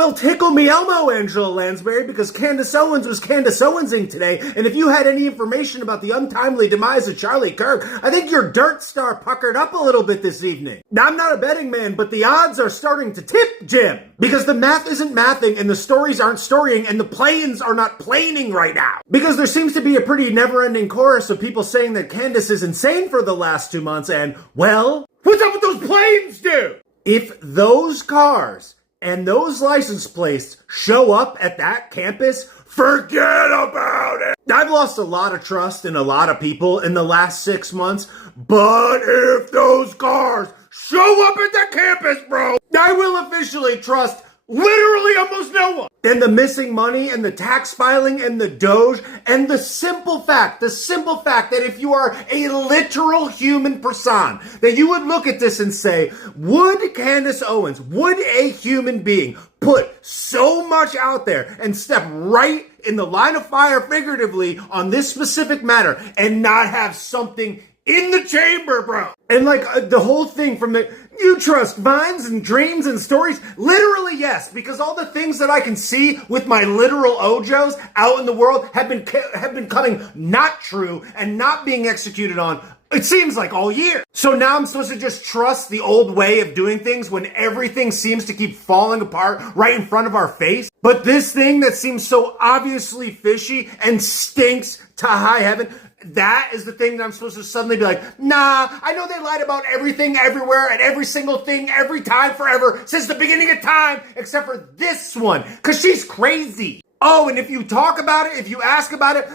Well, tickle me Elmo, Angela Lansbury, because Candace Owens was Candace Owens-ing today, and if you had any information about the untimely demise of Charlie Kirk, I think your dirt star puckered up a little bit this evening. Now, I'm not a betting man, but the odds are starting to tip, Jim, because the math isn't mathing, and the stories aren't storying, and the planes are not planing right now. Because there seems to be a pretty never-ending chorus of people saying that Candace is insane for the last 2 months, and, well, what's up with those planes, dude? If those cars and those license plates show up at that campus, forget about it. I've lost a lot of trust in a lot of people in the last 6 months, but if those cars show up at that campus, bro, I will officially trust literally almost no one. And the missing money and the tax filing and the Doge and the simple fact that if you are a literal human person, that you would look at this and say, would Candace Owens, would a human being put so much out there and step right in the line of fire figuratively on this specific matter and not have something in the chamber, bro? And the whole thing from you trust vines and dreams and stories? Literally, yes, because all the things that I can see with my literal ojos out in the world have been coming not true and not being executed on, it seems like, all year. So now I'm supposed to just trust the old way of doing things when everything seems to keep falling apart right in front of our face? But this thing that seems so obviously fishy and stinks to high heaven, that is the thing that I'm supposed to suddenly be like, nah, I know they lied about everything, everywhere, and every single thing, every time, forever, since the beginning of time, except for this one, because she's crazy. Oh, and if you talk about it, if you ask about it,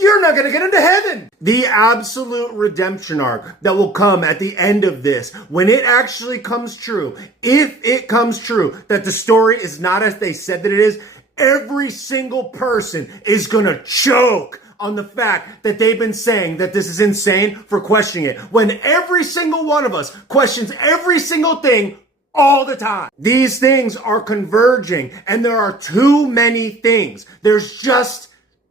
you're not going to get into heaven. The absolute redemption arc that will come at the end of this, when it actually comes true, if it comes true that the story is not as they said that it is, every single person is going to choke on the fact that they've been saying that this is insane for questioning it, when every single one of us questions every single thing all the time. These things are converging, and there are too many things. There's just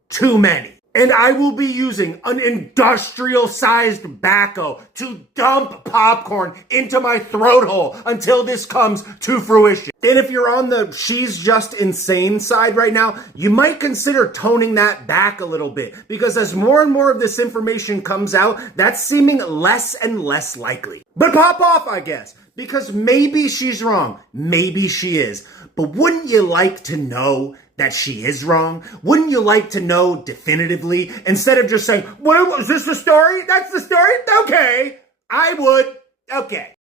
too many. And I will be using an industrial-sized backhoe to dump popcorn into my throat hole until this comes to fruition. And if you're on the she's just insane side right now, you might consider toning that back a little bit, because as more and more of this information comes out, that's seeming less and less likely. But pop off, I guess, because maybe she's wrong. Maybe she is. But wouldn't you like to know that she is wrong? Wouldn't you like to know definitively, instead of just saying, well, is this the story? That's the story? Okay. I would. Okay.